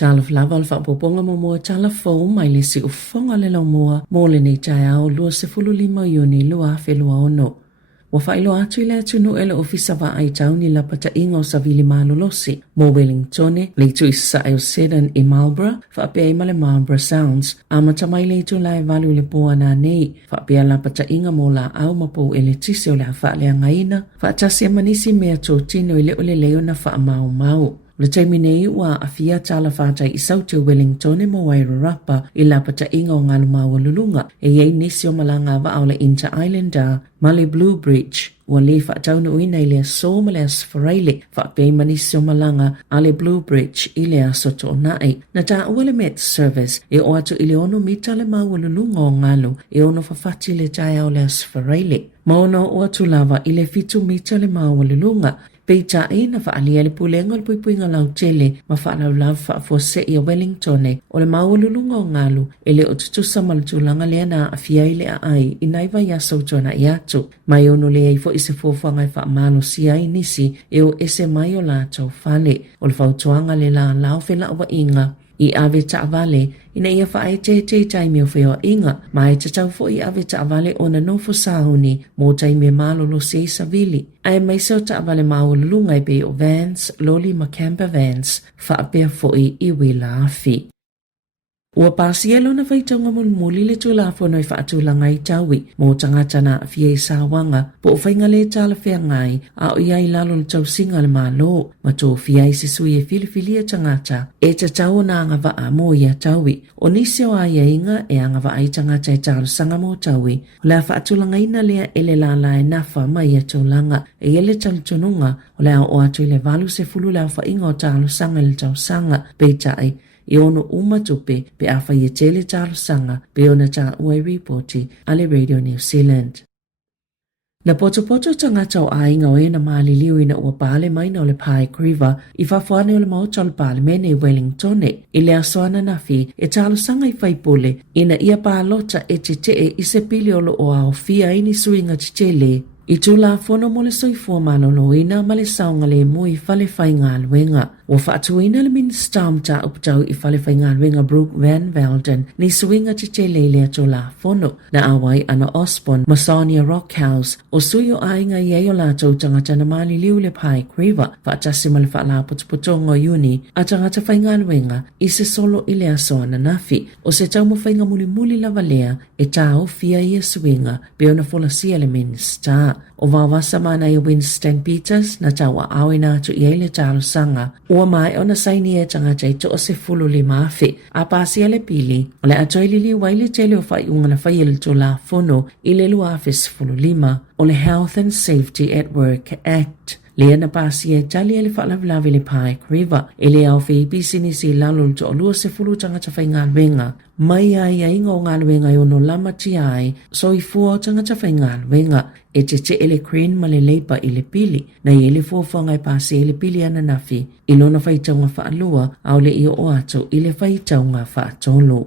Tala flava al whaapoponga mo tala fau mai le si ufonga le lau moa mo le nei tai au lua se fulu lima iuni lua whelua ono. Wa whailo atu le atunu ele ofisa wa ai tau ni la pata inga o savili malolosi mo Wellingtone le tu isa ai o Sedan i Marlborough whaapea ima le Marlborough Sounds ama tamai le tu lai valu le poa na nei whaapea la pata inga mo la au mapo ele tise o le hawha le angaina whaatasi amanisi mea tō tino i le ole leo na wha mau mau. Le taimi nei ua afia tala whātai i sauti o Wellingtone mo Wairarapa i la pata inga o ngālu mawalulunga e iei nisi o malanga wa au le Inter Islander ma le Blue Bridge ua le whaatau na uina i le so ma le asfareile whaapei manisi o malanga a le Blue Bridge i le asoto o nae. Na tā ua le Met Service e o atu i le ono mita le mawalulunga o ngālu e ono whawhati le tai au le asfareile. Maono o atu lava i le fitu mita le mawalulunga Peita e na whaalia le pulenga le puipuinga lau tele ma whaalau lau whaafose i a Wellingtone o le mawalulunga o ngalu e le o tutusa malatulanga lea na awhia i le a ai i naiva i asau tuana i atu. Mai ono le eifo i se fuafanga i whaamano si ai nisi e o ese mai o la tau whale o le whautuanga le la lau whela awa inga. I ave taavale ina ia whae te taimi o wheo inga, mai te tau fo i ave taavale o na nofo sāhuni mō taimi malolo se savili. Ai mai so taavale maolulunga i be o vans, loli ma camper vans, whaapea fo i wila afi. Ua pasielo na whaitaunga mulmuli le tūlafo noi whaatulanga i taui mō tangata na awhia i sāwanga po whainga le tala whea ngai a o iai lalo le tau singa le mālo ma tō whia i se sui e filifilia tangata e ta tau na anga waa mō ia taui o nisi o aia inga e anga waa i tangata i talo sanga mō taui la whaatulanga ina lea ele la la e nafa mai a tūlanga e ele talo tununga o lea o atu i le valu se fulu lea whainga o talo sanga le tau sanga peitai I ono umatupe pe afa i tele talo sanga pe ona ta uai reporti ale Radio New Zealand. Na poto tangata o ainga o ena maaliliu ina ua pale mai na o le Pike River I whafuane o le mauta o le pale mene I Wellingtone I le asoana nafi e talo sanga I whaipole ina ia paalota e te tee I se pili o lo o ao fia ini suinga te tele. I tūla fono mo le soifua manolo ina ma le saunga le mui fale whainga luenga. Wa whaatuina le minister amta uptau I fale whainga luenga Brooke Van Velden ni suinga te te lelea tūla fono. Na awai ana Osborne ma Sonia Rockhouse o suyo ainga I eo la tau tangata na mali liu le Pike River. Whaatasi ma le whaala putuputongo uni a tangata whainga luenga I se solo I le asoana nafi. O se tau mo whainga muli lava lea e tau fia I a suinga beona folasia le minister. O wawasa mana I Winston Peters na tawa awina atu I ele talo sanga. Ua mai ona saini e tangata I to se fulu li maafi. A pasi ele pili. O le atoi lili waili tele o fai unga na fai ele to la fono I le luafis fulu lima. O le Health and Safety at Work Act. Lea na pasi e tali ele whaalavlavi le Pike River. Ele au fi bisinisi lalul to olua se fulu tangata fai ngā luenga. Mai ai inga o ngā luenga I ono lama ti ai. So I fua o tangata fai ngā luenga. E te ele crane ma le leipa I le pili. Na I ele fuafanga I pasi ele pili ana nafi. I lona whaitaunga whaalua au le I o ato I le whaitaunga whaatolo.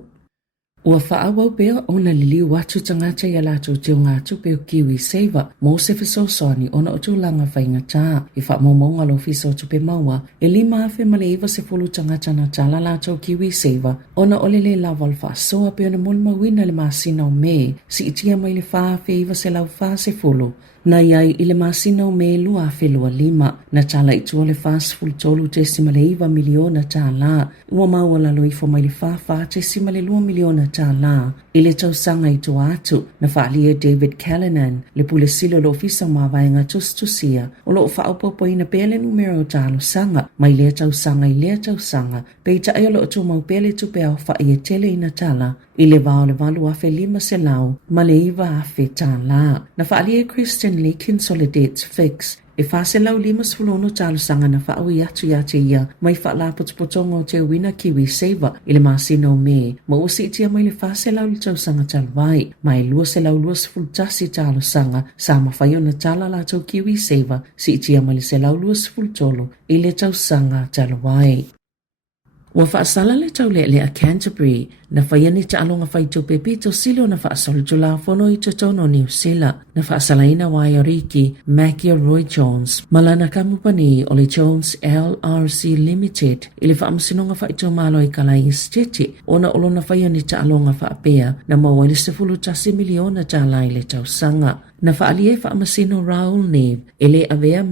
Ua whaawau pea ona lili watu tangata I alato teo ngā tupe o Kiwi Saver. Mo se fisosoni ona o tūlanga whainga tā. I whaamaunga lo fiso tupe maua. E lima afe ma le iwa se fulu tangata na tala lato Kiwi Saver. Ona ole le lawal whaasoa pe ona mulma wina le masina o me. Si itia mai le whaafe iwa se lau wha se fulu. Na iai I le masina o me lua afe lua lima. Na tala itua le fast full tolu te simaleiva miliona tala. Ua maua lalo ifo mai le wha te simale 2 miliona tala. I le tausanga I tua atu. Na whaalia David Callanan. Le pule silo lo fisa mawainga tustusia. O lo whaupopo ina pele numero talo sanga. Mai le tausanga I le tausanga. Peita ai o lo tu mau pele tupe au wha I tele ina tala. I le vao le valu afe 5 se lau. Ma le iwa afe tala. Na whaalia Christian Lee Consolidates Fix. E whase lau 5 sfulono talo sanga na whaawi atu ia. Mai whaala putuputongo te wina Kiwi Saver. I le masino me. Ma usi itia mai le whase lau li tau sanga talwai. Mai lua se lau 2 sfultasi talo sanga. Sama whaiona tala la tau Kiwi Saver. Si itia mai le se lau 2 sfultolo. I le tau sanga talwai. Wa whaasala le tau le a Canterbury, na whaiani ta alonga whai tupe pito silo na whaasolo tula whono i totono New Zealand, na whaasalaina wai oriki Roy Jones, malana kamupani o le Jones LRC Limited, ili whaamusinonga whaitu malo i kalai steti, ona olona whaiani ta alonga whaapea, na mawali sefulu tasi miliona ta lai le tau sanga. Na whaalie whaamasino Raul Neve, ele avea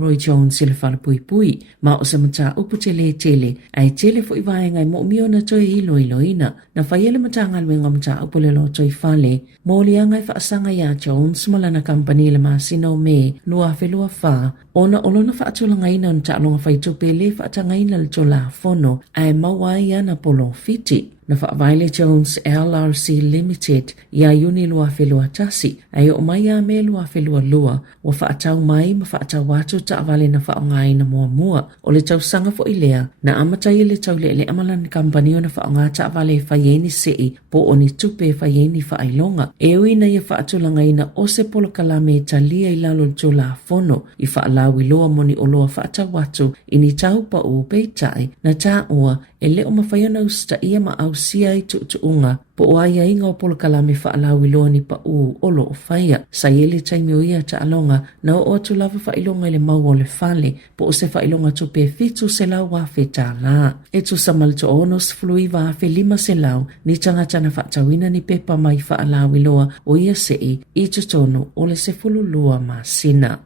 Roy Jones ili whalapui, ma o sa mata upu tele, ai tele fo iwae ngai mo mio na toi iloina, na whaiele matanga luenga mata upu le lo toi whale, mo lia ngai whaasanga ya Jones malana company le masino me, lua whelua wha, ona olona whaatulanga ina na ta'alonga whaitupe le whaatanga ina le tola fono, ai mawai ana polo fiti. Na whaavaile Jones LRC Limited ia uni lua whelua tasi, ai o mai a me lua whelua lua, wa whaatau mai ma whaatau watu taavale na whaongai na mua, o le tau sanga fo ilea, na amatai le tau le amalan kampani o na whaonga taavale whaieni sei, po o ni tupe whaieni whaailonga, e ui na ia whaatulanga ina o se polo kalame talia i lalo tula fono, i whaalawi loa moni o loa whaatau watu, ini tau pa u peitai, na taa ua, e leo mawhaiona usta ia ma au sia i tuunga, po o aia inga o polo kalame whaalawi loa ni pa u olo o whaia, sa iele taimio ia ta alonga, na o atu lava whailonga ile mau o le whale, po o se whailonga tupe fitu se lau wafe ta la. E tu samalto ono se flui wafe 5 se lau, ni tangata na whaatawina ni pepa mai whaalawi loa o ia sei, i tutono o le se fulu lua ma sina.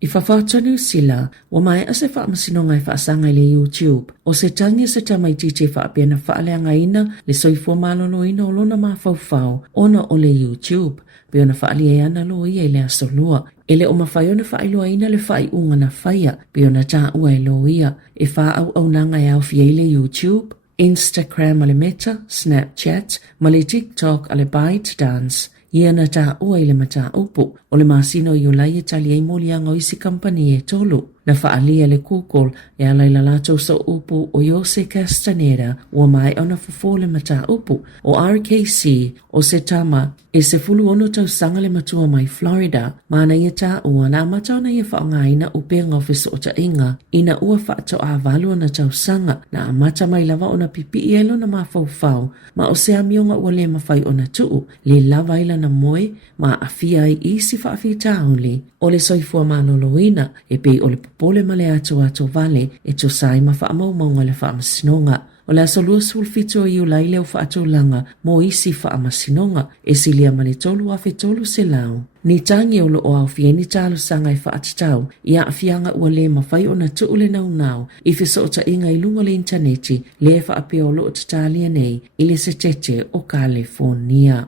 I whawhatanu sila, wa mai ase whaamasinonga i whaasanga le YouTube, o se tangi se tamai titi whaapia na whaaleanga ina le soifua malolo ina o lona mawhauwhau, ona o le YouTube, pe ona whaalia e ana lo ia i le asolua. Ele o mawhai ona whailua ina le whai unga na whaia, pe ona ta ua e lo ia, e wha au nanga e au fia i le YouTube, Instagram ale Meta, Snapchat, ma le TikTok ale ByteDance, ia na ta ua i le mata upu, o le masino i ulai e tali ei molianga o isi kampani e tolu. Na whaalia le Google e alai la lato sa upu o Jose Castaneda ua mai ona fufo le mata upu o RKC o se tama e se fulu ono tau sanga le matua mai Florida. Mana ia ta ua na amatona ia whaonga ina upeng office o ta inga ina ua whaato a valu na tau sanga na amata mai lava ona pipi i elo na mawhauwhau ma o se amionga ua le mawhai ona tuu le lava ila na moe ma afia i isi whaafi tauli o le soifua manoloina e pei o le pole male atu vale e tu sai ma whaamau maunga le whaamasinonga. O le asolua sulfito i ulai leo whaatulanga mo isi whaamasinonga e silia male tolu afe tolu se lau. Ni tangi o lo o au fieni talo sanga i whaatatau i a fianga ua le mawhai o na tuule nau i fiso o ta inga i lunga le interneti le whaapea o lo o tatalia nei i le se tete o California.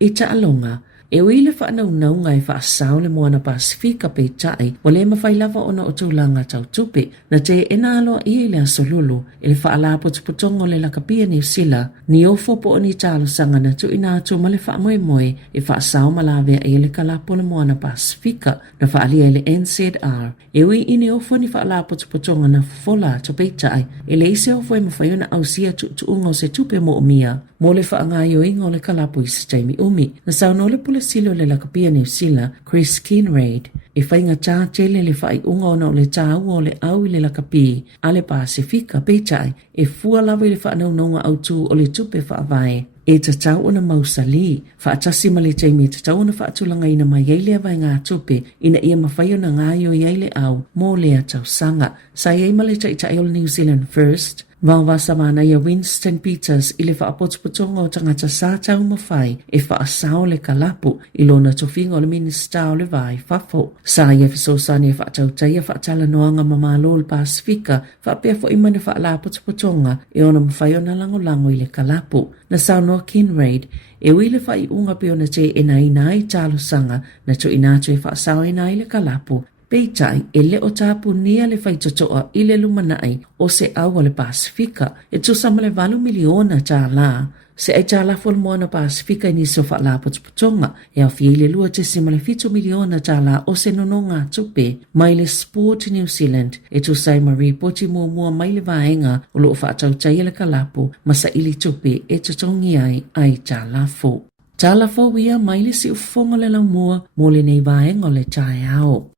I ta alonga, e wile whaanau ngai whaasau le moana Pasifika pe tai o le mawhai lava ona o tūlanga tau tupe na te ena aloa i le asolulu e le whaala putuputongo le lakapia New Zealand ni ofo po ni talo sanga na tu ina atu ma le whaamoe e whaasau malawea e le kalapo le moana Pasifika na whaalia le NZR e wi ini ofo ni whaala putuputongo na fola to pe tai e le ise ofo e mawhaiona au sia tuunga o se tupe mo umia mo le whaangaio ingo le kalapo i se taimi umi na sauno le pule silo le lakapia New Zealand, Chris Kinraid, e whainga tā tele le whai unga ona o le tā ua o le au i le lakapia, a le Pasifika peitai, e fua lawa i le whaanaunonga au tū o le tupe whaavae. E tatau ona mausali, whaatasi ma le teimi tatau ona whaatulanga ina mai eile vai ngā tupe, ina ia mawhai ona ngāio i eile au, mō lea tau sanga. Sa ei ma le taitai o New Zealand First, Vāwa samana ia Winston Peters i le whaapotuputonga o tangata sātau mawhai e whaasao le kalapu i lona tofinga o le minista o le vai whafo. Sa ia fisosani e whaatautai whaatala noanga mamalo le Pasifika whaapea fo imane whaala potuputonga e ona mawhai ona lango i le kalapu. Na Sāmoa Kinraid e wile whai unga pe ona te ena ina i talo sanga na tu inatu e whaasao ina i le kalapu. Peitai e le o tāpu nia le whaitotoa i le lumanai o se aua le Pasifika e tu sama le 8 miliona tā la. Se ai tā la fol moana Pasifika i niso whaala potuputonga e au fie le lua te sima le 7 miliona tā la o se nono ngā tupe mai le Sport New Zealand e tu sai Marie poti mua mai le vaenga o loo whaatau tai le kalapu masa ili tupe e tutongi ai tā la fo. Tā la fo wia mai le si ufonga le lau mua mo le nei vaenga o le tai ao.